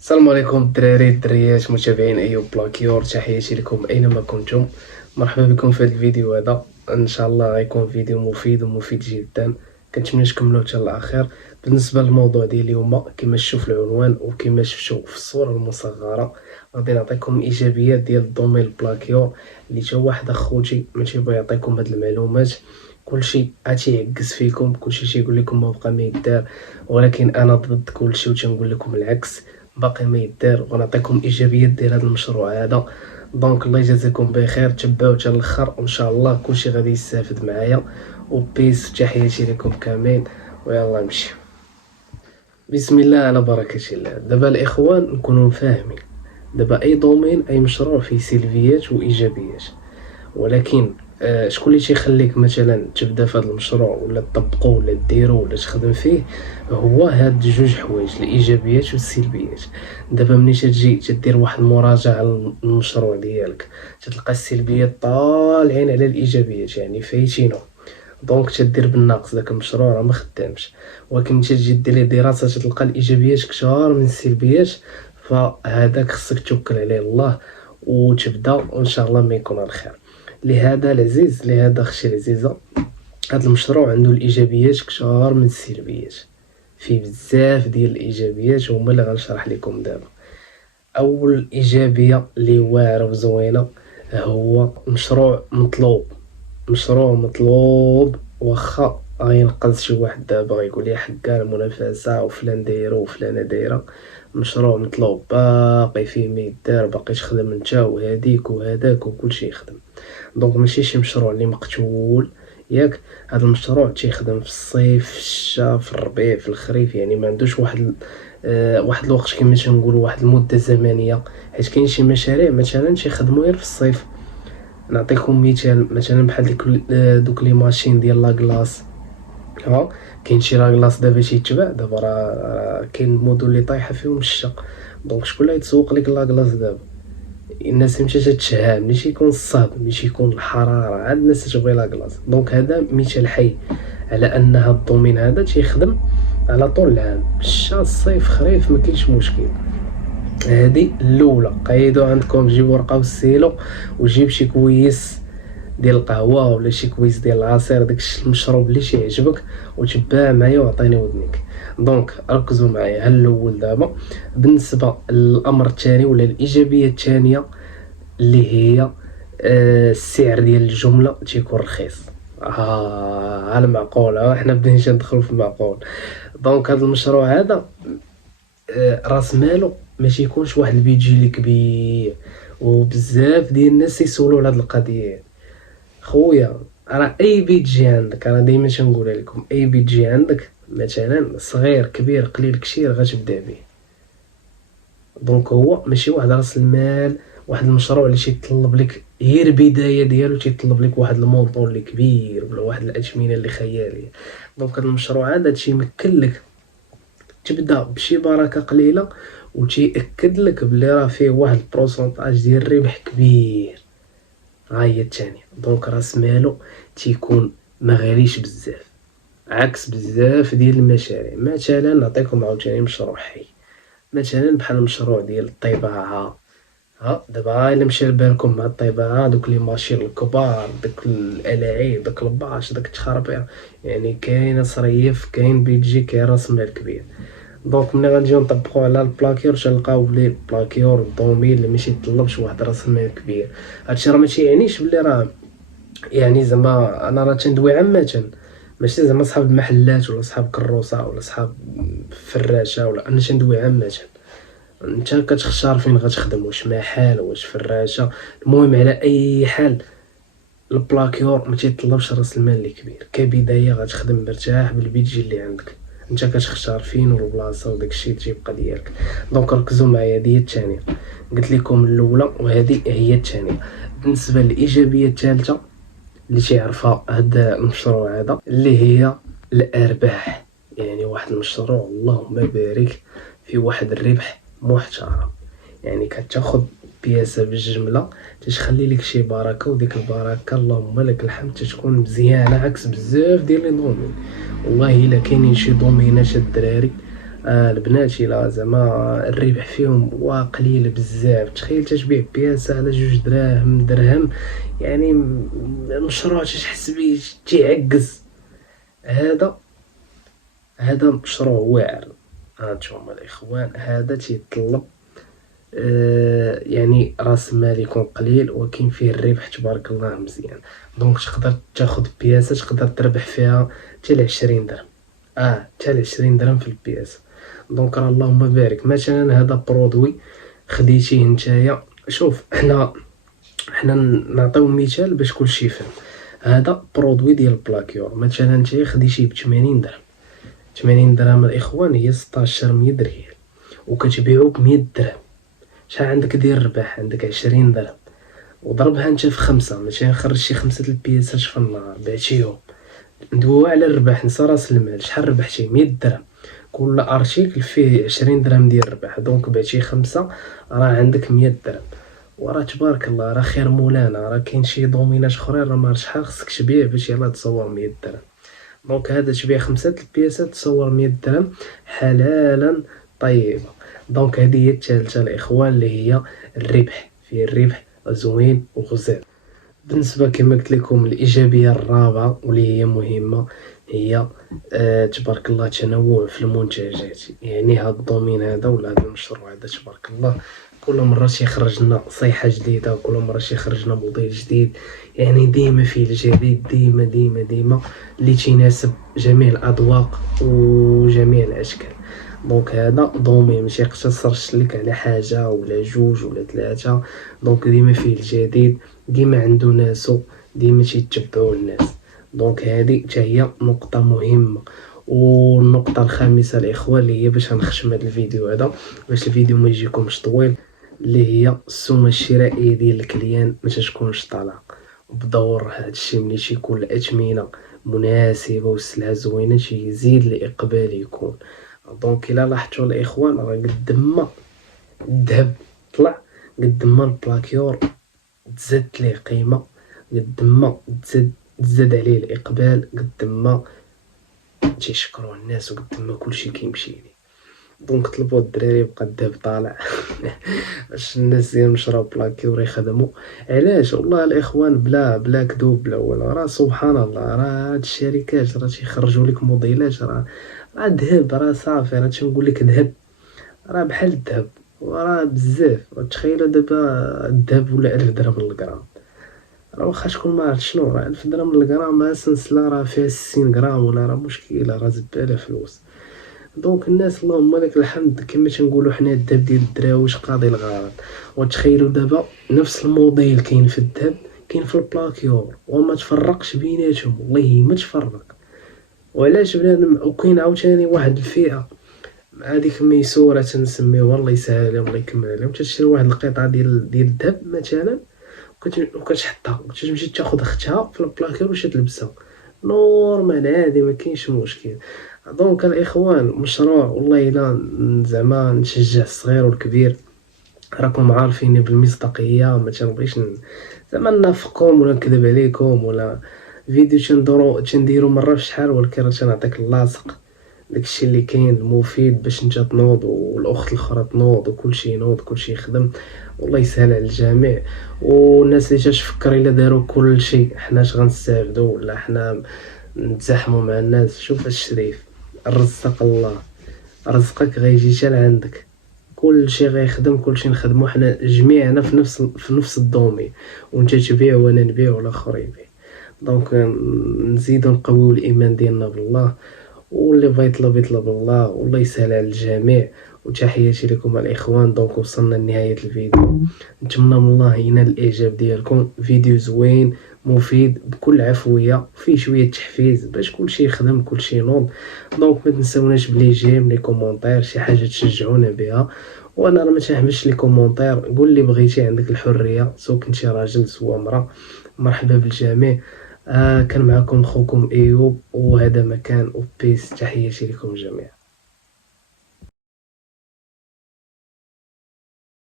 السلام عليكم الدراري الدريات متابعين ايوب بلاكيور، تحياتي لكم اينما كنتم. مرحبا بكم في هذا الفيديو. هذا ان شاء الله غيكون فيديو مفيد ومفيد جدا، كنتمنى تكملوه حتى الاخير. بالنسبه للموضوع ديال اليوم كما شفتوا في العنوان وكما شفتوا في الصوره المصغره، غادي نعطيكم ايجابيات ديال الدومين البلاكيور اللي تا واحد اخوتي ما تيبغي يعطيكم هاد المعلومات. كلشي تيعكس فيكم، كلشي تيقول لكم ما بقى ما يدار، ولكن انا ضد كلشي وتنقول لكم العكس، باقي ما يدار. ونعطيكم ايجابيات ديال هذا المشروع هذا. دونك الله يجازيكم بخير، تبعوا حتى الاخر وان شاء الله كلشي غادي يستافد معايا. وبيس، تحياتي لكم كاملين ويلا نمشي. بسم الله على بركة الله. دابا الاخوان نكونوا فاهمين، دابا اي دومين اي مشروع فيه سلبيات وايجابيات، ولكن شكون اللي تيخليك مثلا تبدا في هذا المشروع ولا تطبقو ولا ديرو ولا تخدم فيه؟ هو هاد جوج حوايج، الايجابيات والسلبيات. دابا ملي تجي تدير واحد المراجعه للمشروع ديالك، تلقى السلبيات طالعين على الايجابيات، يعني فايتينو. دونك تدير بالناقص، داك المشروع راه ما خدامش. ولكن ملي تجي دير ليه دراسه تلقى الايجابيات كثار من السلبيات، فهذاك خصك توكل عليه الله وتبدا، وان شاء الله ما يكون الخير. لهذا العزيز، لهذا اختي العزيزه، هذا المشروع عنده الايجابيات كثار من السلبيات، فيه بزاف ديال الايجابيات وهما اللي غنشرح لكم دابا. اول ايجابيه اللي واعره وزوينه، هو مشروع مطلوب. مشروع مطلوب، واخا غينقص شي واحد دابا غيقول لي حكا المنافسه وفلان دايرو وفلانه دايره، مشروع مطلوب باقي فيه ما يدار، باقي تخدم نتا وهاديك وهداك وكلشي يخدم. دونك ماشي شي مشروع اللي مقتول، ياك. هذا المشروع تيخدم في الصيف، في الشتاء، في الربيع، في الخريف، يعني ما عندوش واحد الوقت كما تنقولوا، واحد المده زمنيه. حيت كاين شي مشاريع مثلا تيخدموا غير في الصيف. نعطيكم مثال، مثلا بحال دوك لي ماشين ديال لاكلاص. كاين شي لاكلاص دابا تيتباع، دابا راه كاين المدن اللي طايحه فيهم الشتا. دونك شكون اللي يتسوق لك لاكلاص دابا؟ الناس مشات تتشهى ملي تيكون الصهد، ملي تيكون الحراره، عاد الناس تبغي لاكلاص. دونك هذا مثال حي على ان هذا الدومين هذا تيخدم على طول العام، الشتا الصيف خريف، ما كاينش مشكل. هذه الاولى. قيدوا عندكم، جيبوا ورقه وستيلو وجيب شي كويس ديال القهوه ولا شي كويس ديال العصير، داكشي المشروب اللي تيعجبك، وتبع معايا وعطيني ودنيك. دونك ركزوا معايا. هل الاول دابا بالنسبه للامر الثاني ولا الايجابيه الثانيه، اللي هي السعر ديال الجمله تيكون رخيص. على معقول، حنا بدينا ندخلوا في المعقول. دونك هذا المشروع هذا راس مالو ما تيكونش واحد البيجي اللي كبير، وبزاف ديال الناس يسولوا على هذه القضيه. خويا راه اي بيت جي عندك، انا ديما تنقولها لكم، اي بيت جي عندك مثلا صغير كبير قليل كثير غتبدا به. دونك هو ماشي واحد راس المال، واحد المشروع اللي تيطلب لك غير البدايه ديالو تيطلب لك واحد المونطون اللي كبير ولا واحد الاثمنه اللي خياليه. دونك هذا المشروع هذا تيمكن لك تبدا بشي بركه قليله، وتيأكد لك بلي راه فيه واحد البروسونطاج ديال الربح كبير. ها هي الثانيه. دونك راس مالو تيكون ما غاليش بزاف، عكس بزاف ديال المشاريع. مثلا نعطيكم عاوتاني مشروع حي، مثلا بحال المشروع ديال الطباعه. دابا الا مشى لبالكم مع الطباعه، دوك لي ماشين الكبار، داك الالاعيب، داك الباش، داك التخربيق، يعني كاين صريف، كاين بيجي، كاين راس مال كبير. دونك ملي غنجيو نطبقو على البلاكيور تلقاو بلي البلاكيور الدومين اللي ماشي يطلبش واحد راس مال كبير. هادشي راه ما تيعنيش بلي راه، يعني زعما انا راه تندوي عامه، ماشي زعما صحاب المحلات ولا صحاب كروسه ولا صحاب فراشه، ولا انا تندوي عامه. انت كتختار فين غتخدم، واش محل واش فراشه، المهم على اي حال البلاكيور ما تيطلبش راس المال اللي كبير. كبدايه غتخدم مرتاح بالبيدجي اللي عندك، انت كتختار فين والبلاصه وداكشي تيبقى ديالك. دونك ركزوا معايا، هذه هي الثانيه. قلت لكم الاولى وهذه هي الثانيه. بالنسبه للايجابيه الثالثه اللي تيعرفها هذا المشروع هذا، اللي هي الارباح. يعني واحد المشروع اللهم بارك في واحد الربح محترم، يعني كتاخد بياسه بالجمله تتخلي لك شي بركه، وديك البركه اللهم لك الحمد تتكون مزيانه، عكس بزاف ديال لي دومين. والله الا كاينين شي دومينات الدراري البنات الا زعما الربح فيهم قليل بزاف. تخيل تبيع بياسه على 2 درهم، يعني مشروع تحس بيه تيعكز. هذا مشروع واعر. هانتوما الاخوان، هذا تيطلب يعني راس مال يكون قليل ولكن فيه الربح تبارك الله مزيان. دونك تقدر تاخد بياسه تقدر تربح فيها حتى 20 درهم، حتى 20 درهم في البياسه. دونك راه اللهم بارك. مثلا هذا برودوي خديتيه نتايا، شوف حنا نعطيو مثال باش كلشي يفهم. هذا برودوي ديال بلاكيور، مثلا نتايا خديتيه ب 80 درهم. 80 درهم الاخوان هي 1600 ريال، وكتبيعو ب 100 درهم. شحال عندك ديال الربح؟ عندك 20 درهم، وضربها انت في 5. مثلا خرجتي 5 البياسات في النهار بعتيهم، ندويو على الربح، نسى راس المال. شحال ربحتي؟ 100 درهم. كل ارتيكل فيه 20 درهم ديال الربح، دونك بعتي 5 راه عندك 100 درهم. وراه تبارك الله راه خير مولانا. راه كاين شي دومينات اخرين راه ما شحال خصك تبيع باش يلاه تصور 100 درهم. دونك هذا تبيع 5 البياسات تصور 100 درهم حلالا طيبه. دونك هذه هي الثالثه الاخوان اللي هي الربح، فيه الربح زوين وغزال. بالنسبه كما قلت لكم الايجابيه الرابعه واللي هي مهمه هي تبارك الله تنوع في المنتجات. يعني هذا الدومين هذا ولا هذا المشروع هذا تبارك الله كل مره تيخرج لنا صيحه جديده، كل مره تيخرج لنا موديل جديد. يعني ديما فيه الجديد، ديما ديما ديما اللي تيناسب جميع الاذواق وجميع الاشكال. دونك هذا دومين ماشي يقتصرش لك على حاجه ولا 2 ولا 3. دونك ديما فيه الجديد، ديما عنده ناسو، ديما تيتبعوا الناس. دونك هذه حتى هي نقطه مهمه. والنقطه الخامسه الاخوان اللي هي باش نختم هذا الفيديو هذا باش الفيديو ما يجيكمش طويل، اللي هي السومه الشرائيه ديال الكليان ما تكونش طالعه بدور. هذا الشيء ملي تيكون الاثمنه مناسبه والسلعه زوينه تيزيد الاقبال يكون. دونك الا لاحظتوا الاخوان راه قد ما الذهب طلع قد ما البلاكيور تزادت ليه قيمه، قد ما تزاد عليه الاقبال، قد ما تيشكروا الناس، وقد ما كلشي كيمشي ليه. دونك طلبوا الدراري بقى الذهب طالع باش الناس ديال مشراو بلاكيور يخدموا. علاش؟ والله الاخوان بلا كذوب بلا والو، راه سبحان الله راه هاد الشركات راه تيخرجوا لك موديلات راه الذهب راه صافي. راه تنقول لك ذهب راه بحال الذهب وراه بزاف. تخيلوا دابا الذهب ولا 1000 درهم للغرام، راه واخا تكون ما عرفت شنو راه 1000 درهم للغرام. راه سلسله راه فيها 60 غرام ولا راه مشكله، راه زباله فلوس. دونك الناس اللهم لك الحمد كما تنقولوا حنا الذهب ديال الدراويش قاضي الغرض. وتخيلوا دابا نفس الموديل كاين في الذهب كاين في البلاكيور وما تفرقش بيناتهم، والله ما تفرق. وعلاش بنادم؟ وكاين عاوتاني واحد الفئه مع ديك ميسوره تنسميوها الله يسهل عليهم الله يكمل عليهم، تشري واحد القطعه ديال الذهب مثلا وكتحطها وتمشي تاخذ اختها في البلاكير باش تلبسها نورمال عادي ما كاينش مشكل. دونك الاخوان مشروع والله الا زعما نشجع الصغير والكبير. راكم عارفين بالمصداقيه ما تنبغيش زعما نافقكم ولا نكذب عليكم ولا فيديو تنديرو مره في شحال، ولكن راه تنعطيك اللاصق داكشي اللي كاين المفيد باش نتا تنوض والاخت الاخرى تنوض وكلشي ينوض كلشي يخدم. والله يسهل على الجميع. والناس اللي تفكر الا داروا كلشي حنا غنستافدوا ولا حنا نتزاحموا مع الناس. شوف الشريف الرزق الله، رزقك غيجي حتى لعندك. كلشي غيخدم كلشي نخدمو حنا جميعنا في نفس الدومين، وانت تبيع وانا نبيع والاخر يبيع. دونك نزيدو نقويو الايمان ديالنا بالله، واللي بغى يطلب الله والله يسهل على الجميع. وتحياتي لكم الاخوان. دونك وصلنا لنهايه الفيديو، نتمنى من الله ينال الاعجاب ديالكم. فيديو زوين مفيد بكل عفويه، فيه شويه تحفيز باش كلشي يخدم كلشي ينوض. دونك ما تنساوناش بلي جيم لي كومونتير شي حاجه تشجعونا بها. وانا راه ما تنحبش لي كومونتير، قول لي بغيتي عندك الحريه سواء كنتي راجل سواء امراه. مرحبا بالجميع. كان معكم خوكم ايوب وهذا مكان وبيس. تحياتي لكم جميعا.